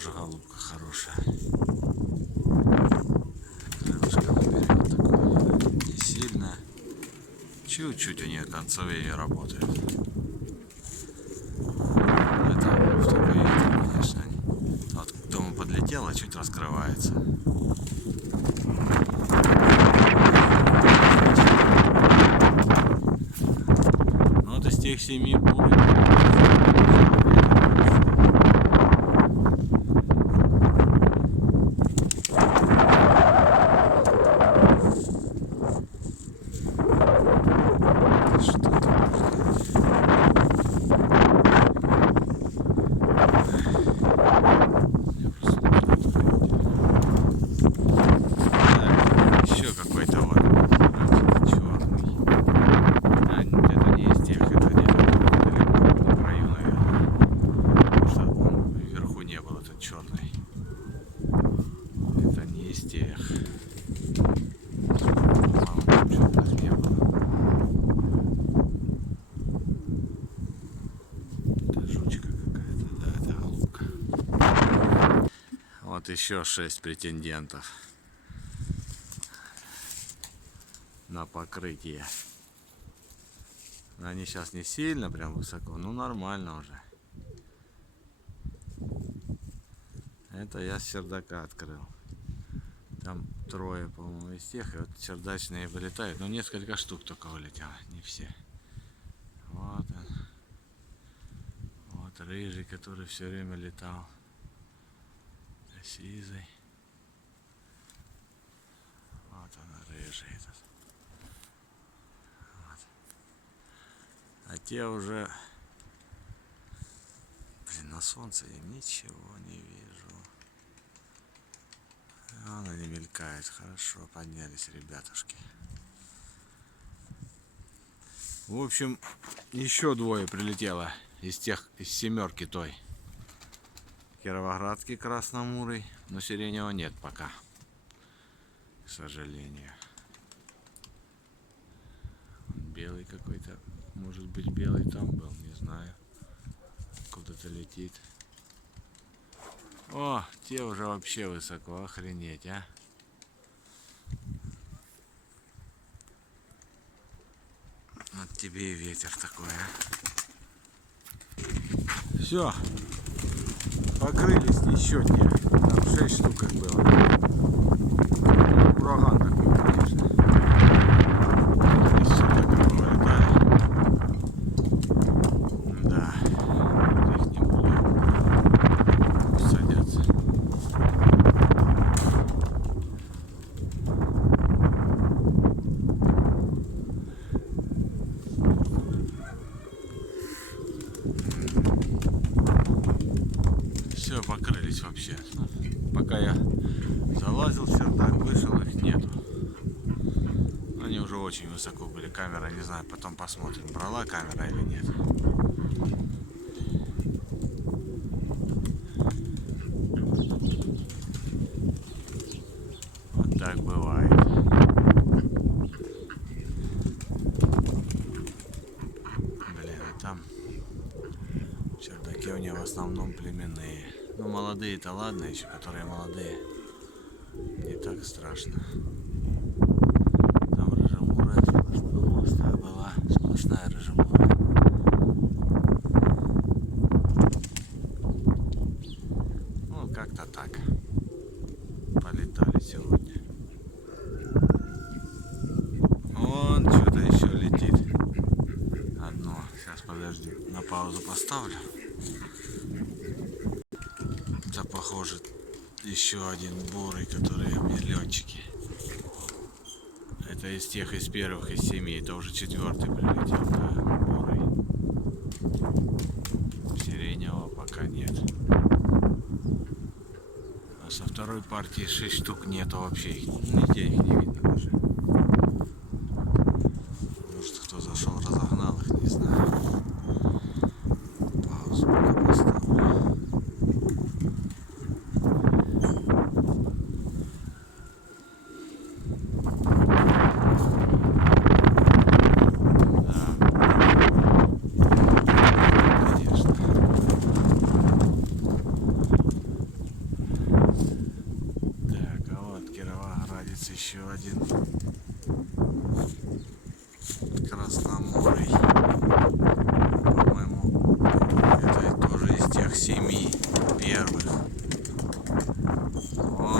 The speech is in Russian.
тоже голубка хорошая. Крылышко наперед такое, не сильно. Чуть-чуть у нее концовые работают. Это в такой ветре, конечно. Вот к дому подлетела, чуть раскрывается. Ну вот из тех 7 бурых. Черный. Это не из тех. По-моему, черных не было. Это жучка какая-то, да, это голубка. Вот еще 6 претендентов на покрытие. Они сейчас не сильно прям высоко, но нормально уже. Это я с чердака открыл. Там 3, по-моему, из тех. И вот чердачные вылетают. Но несколько штук только вылетело. Не все. Вот он. Вот рыжий, который все время летал. Сизый. Вот он, рыжий этот. Вот. А те уже... Блин, на солнце я ничего не вижу. Она не мелькает. Хорошо, поднялись ребятушки. В общем, еще 2 прилетело из тех, из 7 той. Кировоградский красномурый, но сиреневого нет пока, к сожалению. Белый какой-то, может быть, белый там был, не знаю. Куда-то летит. О, те уже вообще высоко, охренеть, а. Вот тебе и ветер такой, а. Все, покрылись еще те, там 6 штук их было. Ураган такой, конечно. Здесь все так повылетали. Да, их не буду. Садятся. Все, покрылись вообще. Пока я залазил в чердак, вышел, их нету. Они уже очень высоко были. Камера, не знаю, потом посмотрим, брала камера или нет. Вот так бывает. Блин, а там в чердаке у него в основном племенные. Ну, молодые-то ладно еще, которые молодые. Не так страшно. Там рыжемурая сплошная была. Сплошная рыжемурая. Ну, как-то так. Полетали сегодня. Вон что-то еще летит. Одно. Сейчас подожди. На паузу поставлю. Это похоже еще один бурый, которые мне летчики. Это из тех, из первых, из 7. Это уже 4-й прилетел, да, бурый. Сиреневого пока нет. А со 2-й партии 6 штук нету вообще. Нигде их не видно даже. Может, кто зашел, разогнал их, не знаю. Паузу пока поставлю. виноградец еще один. Красноморий. По-моему, это тоже из тех 7 первых. О,